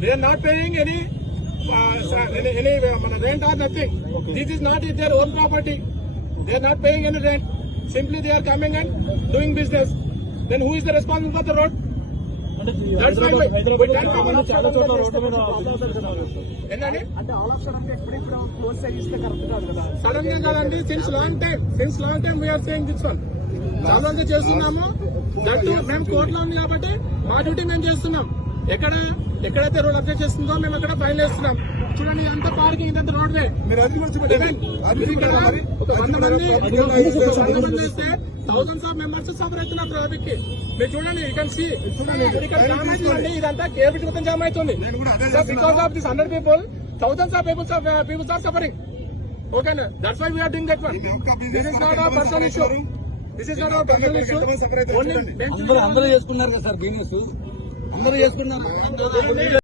They are not paying any rent or nothing. Okay. This is not their own property. They are not paying any rent. Simply they are coming and doing business. Then who is the responsible for the road? That's why sudden గా కాదండి. Since long time we're saying this one. చాలా రోజులు చేస్తున్నాము. That మేము కోర్టులో ఉంది కాబట్టి మా డ్యూటీ మేము చేస్తున్నాం. ఎక్కడైతే రోడ్ అప్డేట్ చేస్తుందో మేము అక్కడ ఫైన్ వేస్తున్నాం. చూడండి ఎంత పార్కింగ్, ఇదంతా రోడ్ వే. ఒక 100 మంది వస్తే థౌసండ్స్ ఆఫ్ మెంబర్స్ సఫర్ అవుతున్నారు ట్రాఫిక్ కి. మీరు చూడండి, ఇక్కడ ఇక్కడ జామ్ అవుతుందండి. ఇదంతా కేబిట్ మొత్తం జామ్ అవుతుంది. Because of this 100 people, thousands of people are suffering. Okay, that's why we are doing that one. This is not our personal issue. అందరూ చేసుకున్నారు కదా సార్, బిజినెస్ అందరూ చేసుకున్నారు.